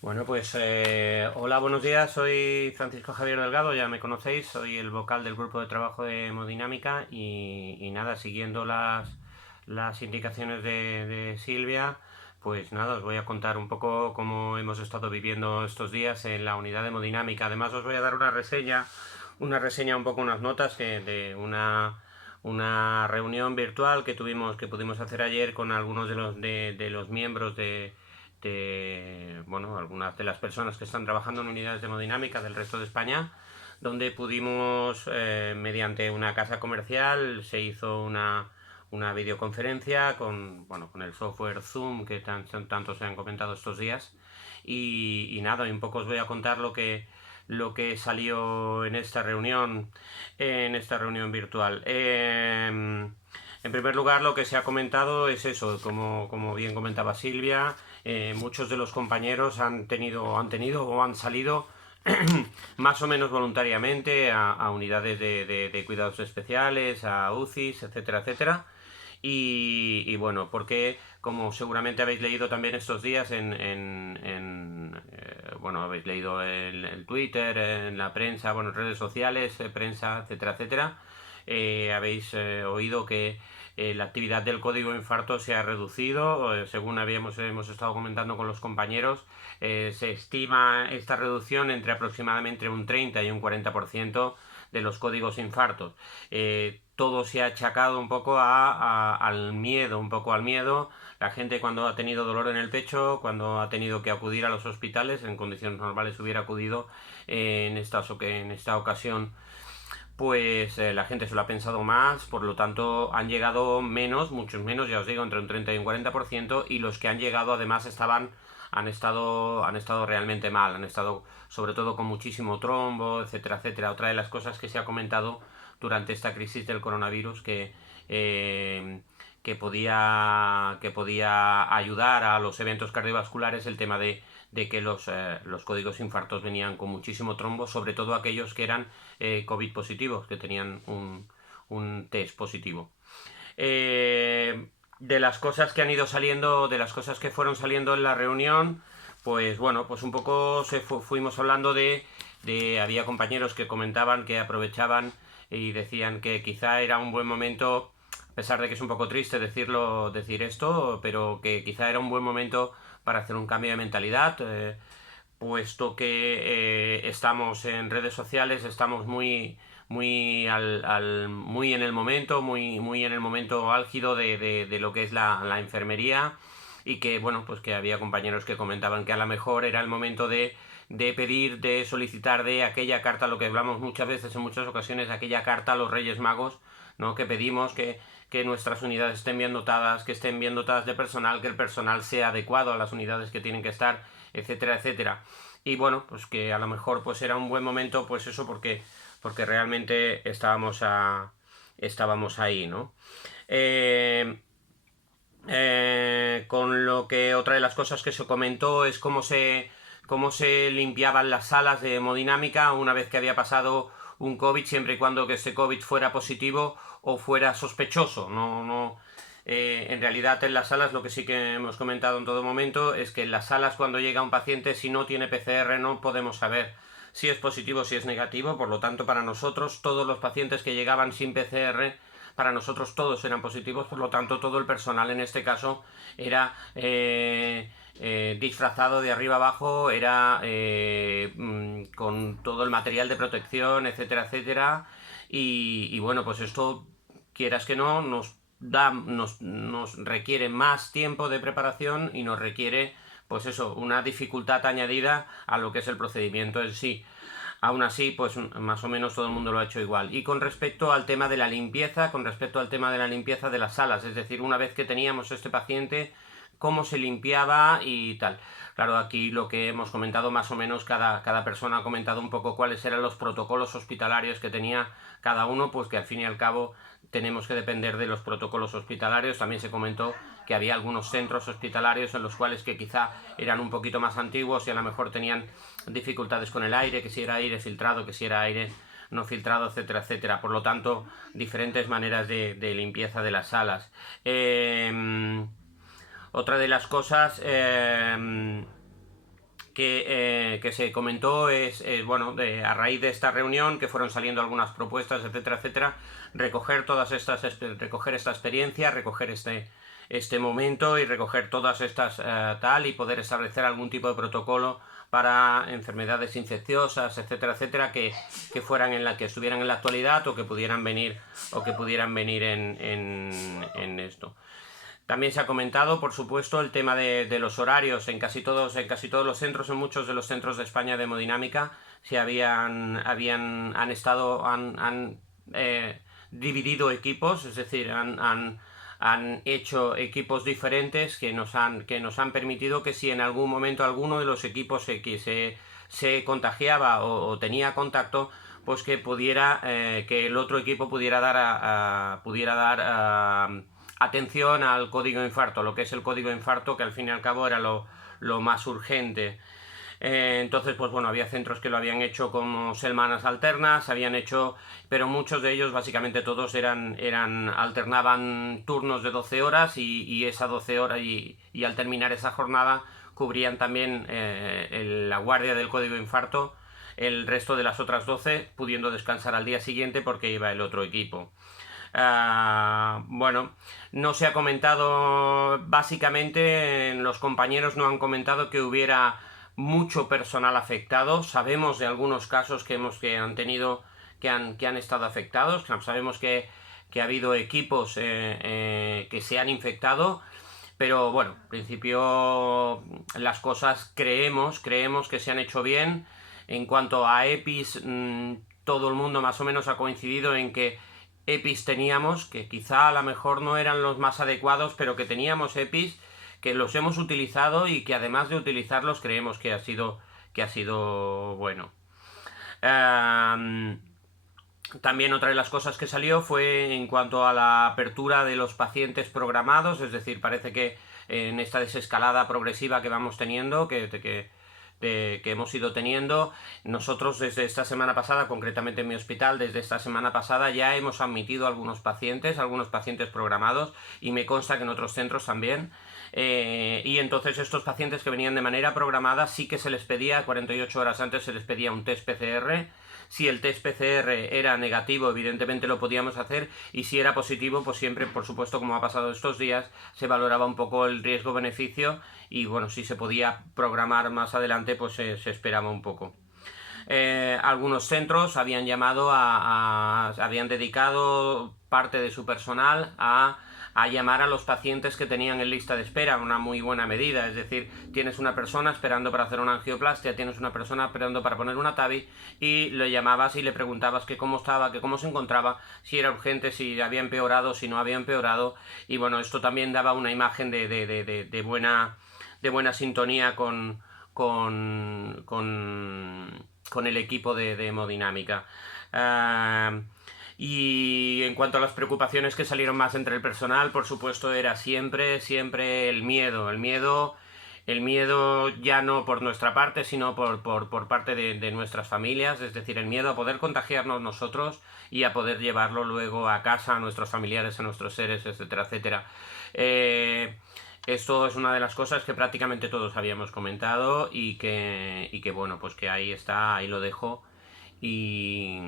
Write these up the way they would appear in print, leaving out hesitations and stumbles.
Bueno, pues hola, buenos días, soy Francisco Javier Delgado, ya me conocéis, soy el vocal del grupo de trabajo de hemodinámica y nada, siguiendo las indicaciones de Silvia, pues nada, os voy a contar un poco cómo hemos estado viviendo estos días en la unidad de hemodinámica. Además os voy a dar una reseña un poco, unas notas de una reunión virtual que pudimos hacer ayer con algunos de los miembros bueno, algunas de las personas que están trabajando en unidades de hemodinámica del resto de España, donde pudimos, mediante una casa comercial, se hizo una videoconferencia con el software Zoom que tanto se han comentado estos días. Y nada, y un poco os voy a contar lo que salió en esta reunión virtual. En primer lugar, lo que se ha comentado es eso, como bien comentaba Silvia. Muchos de los compañeros han tenido o han salido más o menos voluntariamente a unidades de cuidados especiales, a UCIs, etcétera, etcétera. Y bueno, porque como seguramente habéis leído también estos días bueno, habéis leído el Twitter, en la prensa, bueno, en redes sociales, prensa, etcétera, etcétera, habéis oído que la actividad del código infarto se ha reducido, según hemos estado comentando con los compañeros. Se estima esta reducción entre aproximadamente un 30 y un 40% de los códigos infartos. Todo se ha achacado un poco al miedo. La gente, cuando ha tenido dolor en el pecho, cuando ha tenido que acudir a los hospitales, en condiciones normales hubiera acudido, en esta ocasión pues la gente se lo ha pensado más, por lo tanto han llegado menos, muchos menos, ya os digo, entre un 30 y un 40%, y los que han llegado además han estado realmente mal, han estado sobre todo con muchísimo trombo, etcétera, etcétera. Otra de las cosas que se ha comentado durante esta crisis del coronavirus eh, que podía ayudar a los eventos cardiovasculares, el tema de que los códigos infartos venían con muchísimo trombo, sobre todo aquellos que eran COVID positivos, que tenían un test positivo. De las cosas que han ido saliendo, de las cosas que fueron saliendo en la reunión, pues bueno, pues un poco fuimos hablando había compañeros que comentaban que aprovechaban y decían que quizá era un buen momento, a pesar de que es un poco triste decir esto, pero que quizá era un buen momento para hacer un cambio de mentalidad, puesto que estamos en redes sociales, estamos muy en el momento, muy en el momento álgido de lo que es la enfermería, y que bueno, pues que había compañeros que comentaban que a lo mejor era el momento de pedir, de solicitar de aquella carta, lo que hablamos muchas veces, en muchas ocasiones, aquella carta a los Reyes Magos, ¿no? Que pedimos que nuestras unidades estén bien dotadas, que estén bien dotadas de personal, que el personal sea adecuado a las unidades que tienen que estar, etcétera, etcétera. Y bueno, pues que a lo mejor pues era un buen momento, pues eso, porque realmente estábamos ahí, ¿no? Eh, con lo que otra de las cosas que se comentó es cómo se limpiaban las salas de hemodinámica una vez que había pasado un COVID, siempre y cuando que ese COVID fuera positivo o fuera sospechoso. En realidad, en las salas, lo que sí que hemos comentado en todo momento es que en las salas, cuando llega un paciente, si no tiene PCR, no podemos saber si es positivo o si es negativo. Por lo tanto, para nosotros, todos los pacientes que llegaban sin PCR, para nosotros todos eran positivos. Por lo tanto, todo el personal en este caso era disfrazado de arriba abajo, era con todo el material de protección, etcétera, etcétera. Y bueno, pues esto, quieras que no, nos requiere más tiempo de preparación y nos requiere, pues eso, una dificultad añadida a lo que es el procedimiento en sí. Aún así, pues más o menos todo el mundo lo ha hecho igual. Y con respecto al tema de la limpieza, de las salas, es decir, una vez que teníamos este paciente, cómo se limpiaba y tal. Claro, aquí lo que hemos comentado, más o menos cada persona ha comentado un poco cuáles eran los protocolos hospitalarios que tenía cada uno, pues que al fin y al cabo tenemos que depender de los protocolos hospitalarios. También se comentó que había algunos centros hospitalarios en los cuales que quizá eran un poquito más antiguos y a lo mejor tenían dificultades con el aire, que si era aire filtrado, que si era aire no filtrado, etcétera, etcétera. Por lo tanto, diferentes maneras de limpieza de las salas. Otra de las cosas que se comentó es, bueno, a raíz de esta reunión, que fueron saliendo algunas propuestas, etcétera, etcétera, recoger recoger esta experiencia, recoger este momento y recoger todas estas tal, y poder establecer algún tipo de protocolo para enfermedades infecciosas, etcétera, etcétera, que que estuvieran en la actualidad o que pudieran venir en esto. También se ha comentado, por supuesto, el tema de los horarios. En casi todos los centros, en muchos de los centros de España de hemodinámica, han dividido equipos, es decir, han hecho equipos diferentes que nos han permitido que si en algún momento alguno de los equipos se contagiaba o tenía contacto, pues que que el otro equipo pudiera dar atención al código infarto, lo que es el código infarto, que al fin y al cabo era lo más urgente. Entonces, pues bueno, había centros que lo habían hecho como semanas alternas, pero muchos de ellos, básicamente todos, alternaban turnos de 12 horas y esas 12 horas y al terminar esa jornada cubrían también la guardia del código infarto el resto de las otras 12, pudiendo descansar al día siguiente porque iba el otro equipo. Bueno, no se ha comentado, básicamente los compañeros no han comentado que hubiera mucho personal afectado. Sabemos de algunos casos que han estado afectados. Sabemos que ha habido equipos que se han infectado, pero bueno, en principio las cosas creemos que se han hecho bien. En cuanto a EPIs, todo el mundo más o menos ha coincidido en que EPIs teníamos, que quizá a lo mejor no eran los más adecuados, pero que teníamos EPIs, que los hemos utilizado y que además de utilizarlos creemos que ha sido bueno. También otra de las cosas que salió fue en cuanto a la apertura de los pacientes programados, es decir, parece que en esta desescalada progresiva que vamos teniendo, que hemos ido teniendo, nosotros desde esta semana pasada, concretamente en mi hospital, desde esta semana pasada ya hemos admitido algunos pacientes programados, y me consta que en otros centros también. Y entonces estos pacientes que venían de manera programada sí que se les pedía, 48 horas antes se les pedía un test PCR. Si el test PCR era negativo, evidentemente lo podíamos hacer, y si era positivo, pues siempre, por supuesto, como ha pasado estos días, se valoraba un poco el riesgo-beneficio, y bueno, si se podía programar más adelante, pues se esperaba un poco. Algunos centros habían habían dedicado parte de su personal a llamar a los pacientes que tenían en lista de espera, una muy buena medida. Es decir, tienes una persona esperando para hacer una angioplastia, tienes una persona esperando para poner una TAVI, y le llamabas y le preguntabas que cómo estaba, que cómo se encontraba, si era urgente, si había empeorado, si no había empeorado. Y bueno, esto también daba una imagen de buena sintonía con el equipo de hemodinámica. Y en cuanto a las preocupaciones que salieron más entre el personal, por supuesto, era siempre el miedo. El miedo ya no por nuestra parte, sino por parte de nuestras familias, es decir, el miedo a poder contagiarnos nosotros y a poder llevarlo luego a casa, a nuestros familiares, a nuestros seres, etcétera, etcétera. Esto es una de las cosas que prácticamente todos habíamos comentado, y que bueno, pues que ahí está, ahí lo dejo, y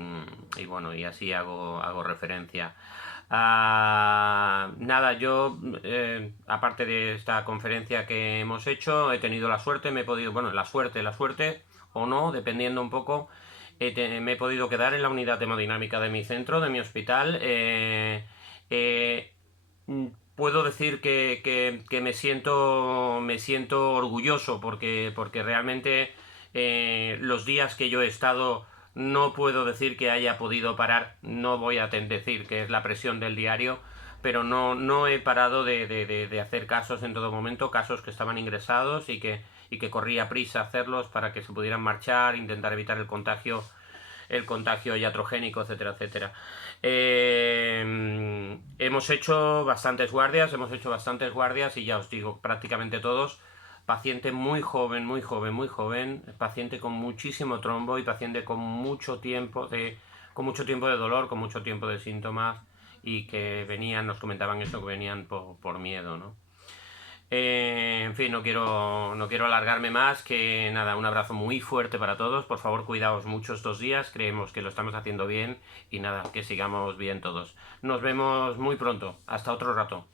bueno, y así hago referencia. Nada, yo, aparte de esta conferencia que hemos hecho, he tenido la suerte, la suerte o no, dependiendo un poco, me he podido quedar en la unidad de hemodinámica de mi centro, de mi hospital. Puedo decir que me siento orgulloso porque realmente los días que yo he estado no puedo decir que haya podido parar. No voy a decir que es la presión del diario, pero no he parado de hacer casos en todo momento, casos que estaban ingresados y que corría prisa hacerlos para que se pudieran marchar, intentar evitar el contagio iatrogénico, etcétera, etcétera. Hemos hecho bastantes guardias, y ya os digo, prácticamente todos, paciente muy joven, paciente con muchísimo trombo y paciente con mucho tiempo de dolor, con mucho tiempo de síntomas, y que nos comentaban esto, que venían por miedo, ¿no? En fin, no quiero alargarme más, que nada, un abrazo muy fuerte para todos. Por favor, cuidaos mucho estos días, creemos que lo estamos haciendo bien y nada, que sigamos bien todos. Nos vemos muy pronto. Hasta otro rato.